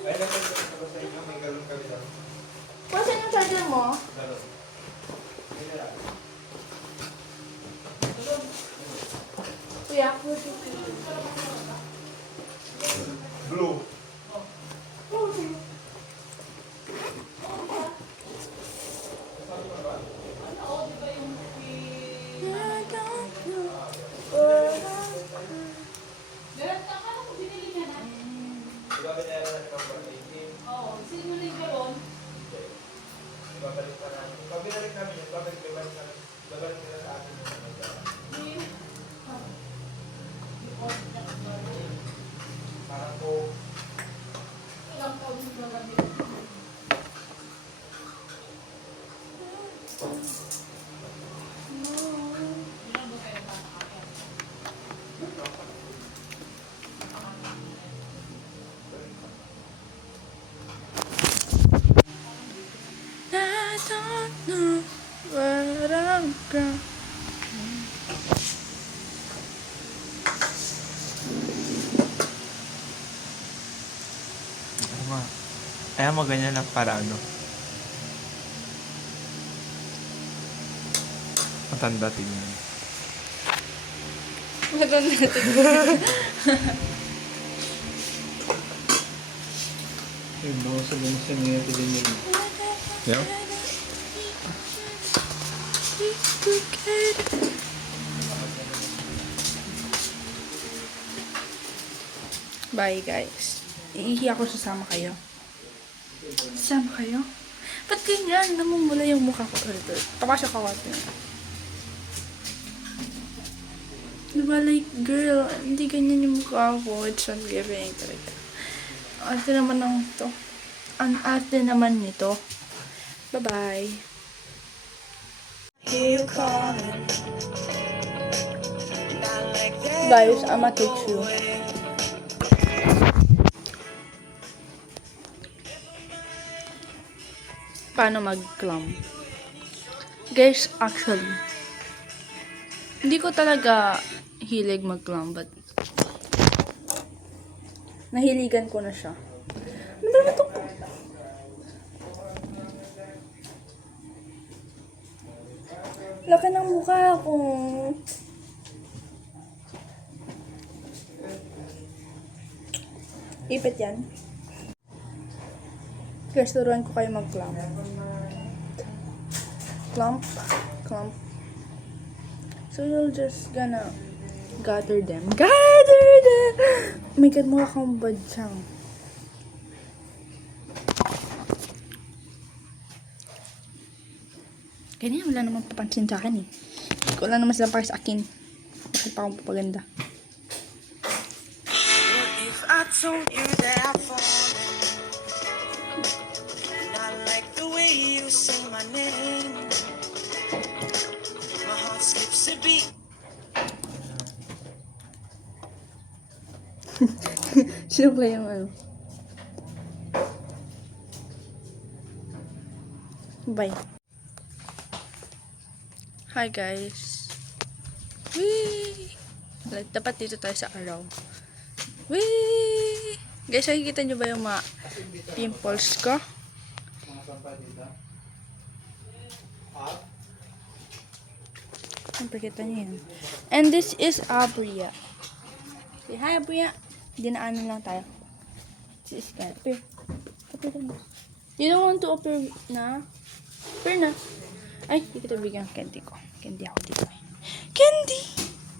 Ay, nagkakita ko sa inyo, may galon kami lang. Saan yung charger mo? Galon. Kuya, Blue. Diba binayaran natin ang birthday? Oo, sinunod ka ron. Ibabalik pa namin. Pag binalik namin yun, babalik nila sa atin yung parang po, Ilang taon yung gagamit. Ilan ba kayo ba nakakaya? I don't know what I'm gonna. Kaya mo ganyan lang para ano? Matanda tingnan. Maganda natin. Yung mga sabihin sa mga din yun. Yeah? Bye guys. Iihi ako, sasama kayo. Sasama kayo? Ba't ganyan? Namumula yung mukha ko. Papasok ako. Diba like, girl, hindi ganyan yung mukha ko. It's ungiving talaga. Ate naman ng to. Ang ate naman nito. Bye-bye. Guys, I'ma teach you. Paano mag-clam. Guys, actually, hindi ko talaga hilig mag-clam, but nahiligan ko na siya. Ano ba ito? Laki ng mukha ko. Ipit yan. Guys, turuan ko kayo mag-clump. Clump. Clump. So, you're just gonna gather them. Gather them! Oh my God, mukha kang badyang. Ganyan, wala naman papansin sa akin eh. Wala naman sila para sa akin. Bakit pa akong papaganda? If I told you that I've fallen, and I like the way you say my name, my heart skips a beat. Sino play yung ano? Bye. Hi guys. Whee! Like, dapat dito tayo sa araw. Whee! Guys, nakikita nyo ba yung mga pimples ko? Siyempre, kita nyo yan. And this is Abria. Say hi, Abria. Dinaanan lang tayo. This is Kat. Appear. Appear na. You don't want to appear na? Appear na. Ay, hindi kita bigyan ng candy ko. Candy ako dito. Candy!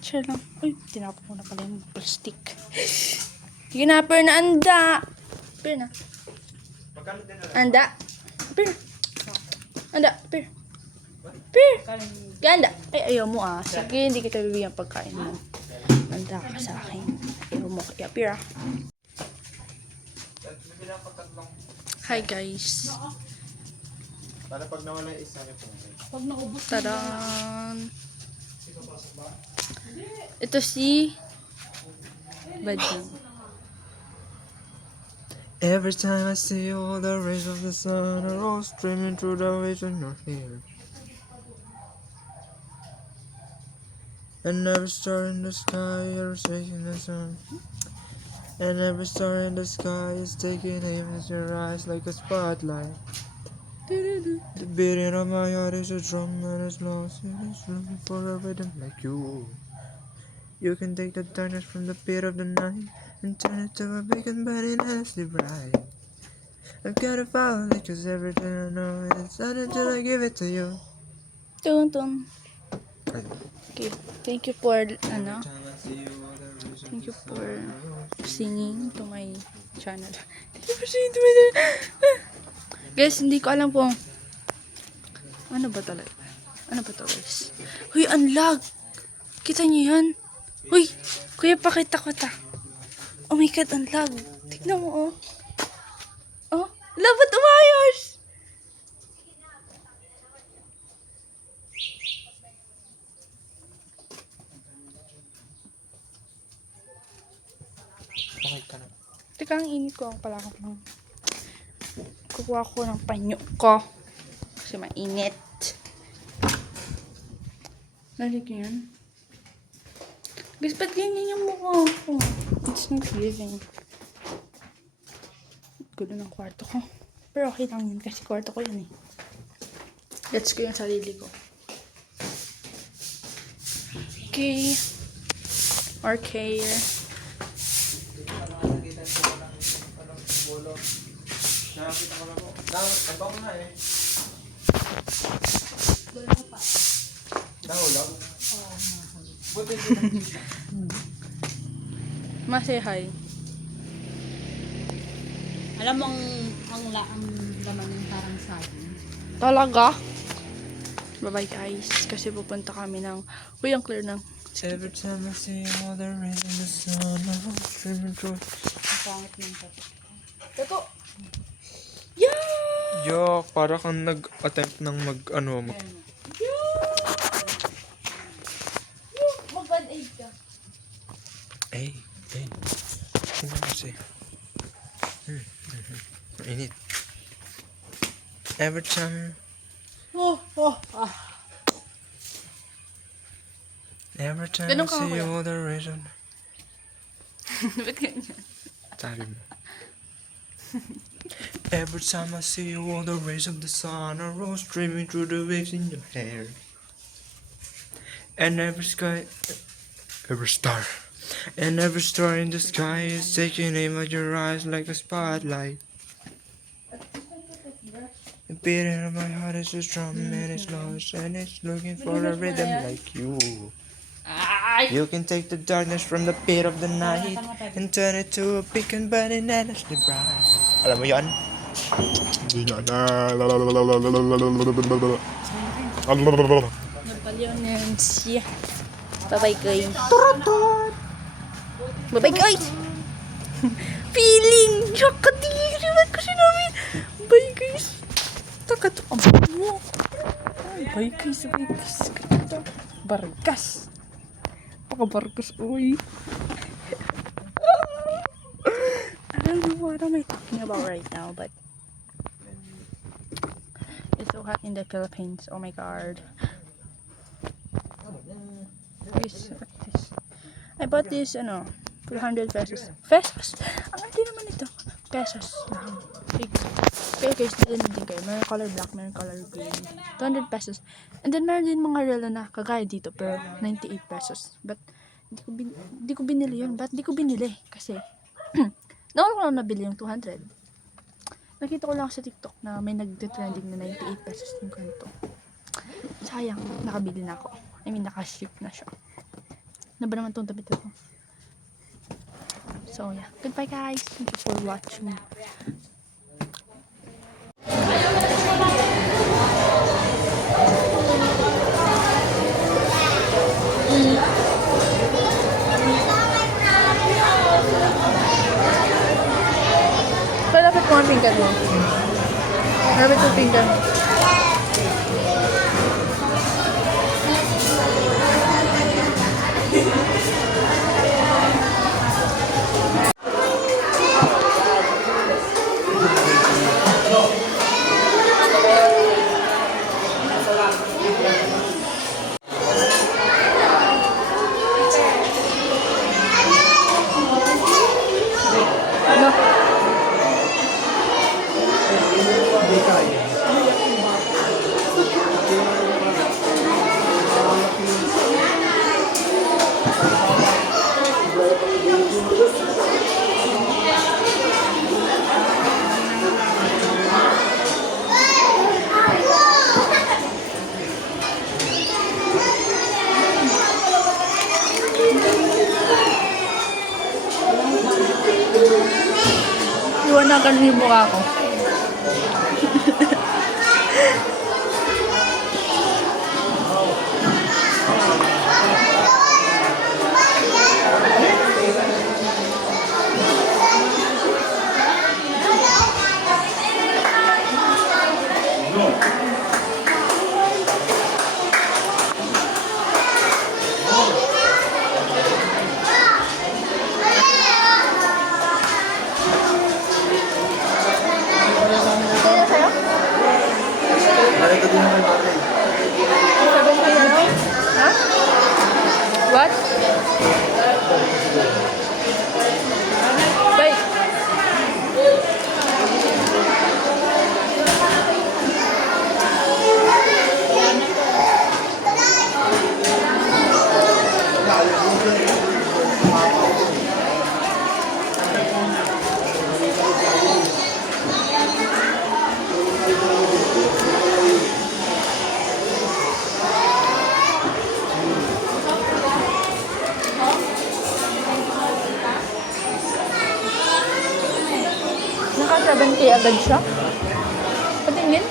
Share lang. Uy, tinapon ko na pala yung plastic. Sige na, appear na. Anda! Appear na. Anda. Appear na. Anda, appear. Appear. Ganda. Ay, ayaw mo ah. Sige, hindi kita bibigyan pagkain mo. Anda ka sa akin. Ayaw mo. Appear ah. Hi guys. Para pag nawala yung isa, Pag naubos na Tadaan! Ito si Badjang. Every time I see all the rays of the sun are all streaming through the vision you're here. And every star in the sky you're shaking the sun. And every star in the sky is taking aim at your eyes like a spotlight. The beating of my heart is a drum and it's lost and it's looking for a rhythm like you. You can take the darkness from the pit of the night and turn it to a big and burning endlessly bright. I've got to follow it cause everything I know is not until I give it to you. Tun. Okay, thank you for, ano, thank you for singing to my channel. Thank you for singing to my channel. Guys, hindi ko alam kung, ano ba talaga? Ano ba to guys? Huy, ang lag! Kita niyo yan? Huy, kuya, pakita ko ta. Oh my god, ang lag. Tignan mo, oh. Oh, labat umayos! Okay ka na. Teka, ang init ko. Pala ako ng... Kukuha ko ng panyo ko. Kasi mainit. Nalik yan. Guys, ba't ganyan yung mukha ko? It's not living. Gulo ng kwarto ko. Pero okay lang yun kasi kwarto ko yun eh. Gets ko yung sarili ko. Okay. Or care. Nakakita ko na po. Nabang na eh. Nahulog? Oo, nahulog. Buti sila. Masehay. Alam mo ang laman ng parang saging. Talaga? Bye-bye guys. Kasi pupunta kami ng... Uy, ang clear ng... Every time I see all the rain in the sun, I'm dreaming through. Ang pangit ng tato. Ito! Yeah! Yok, para kang nag-attempt ng Mag-band aid ka. Hey. Tingnan mo kasi. Mainit. Every time... Every time I Ganun ka, see kuya. all the rain... Ba't ganyan? Sabi mo. Every time I see you, all the rays of the sun are all streaming through the waves in your hair. And every star in the sky is taking aim at your eyes like a spotlight. The beating of my heart is a drum and it's lost and it's looking for a rhythm like you. You can take the darkness from the pit of the night and turn it to a big and burning endlessly bright. Alam mo yan? Nagpalyonan siya. Bye-bye guys. Bye-bye guys! Feeling! Nakatiri naman kasi namin. Bye guys! Takato ang mo. Bye guys. Bargas. Paka-bargas, uy. I don't know what am I talking about right now, but it's so hot in the Philippines. Oh my god. This, I bought this, 200 pesos. Pesos? Ang hindi naman ito. Pesos. Pero guys, din kayo. Meron color black, meron color green. 200 pesos. And then meron din mga relo na kagaya dito, pero 98 pesos. But, hindi ko binili yun. Ba't hindi ko binili? Kasi, naon ko lang nabili yung 200. Nakita ko lang sa TikTok na may nagde-trending na 98 pesos yung ganito. Sayang, nakabili na ako. I mean, nakaship na siya. Ano ba naman itong tabi ko? So, yeah. Goodbye, guys. Thank you for watching. Malapit mo ang pinggan mo. Malapit mo pinggan mo. Iwanagan mo yung mukha ko. Kaya sa'yo? Ha? What? Wait. Naka 7K agad siya? Patingin?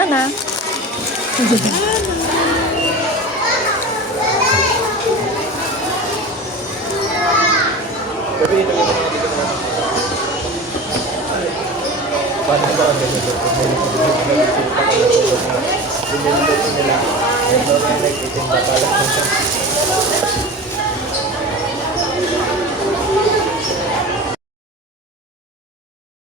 Ana? Paano ba ang ganito? Binilito nila. Ito na like itim na pala.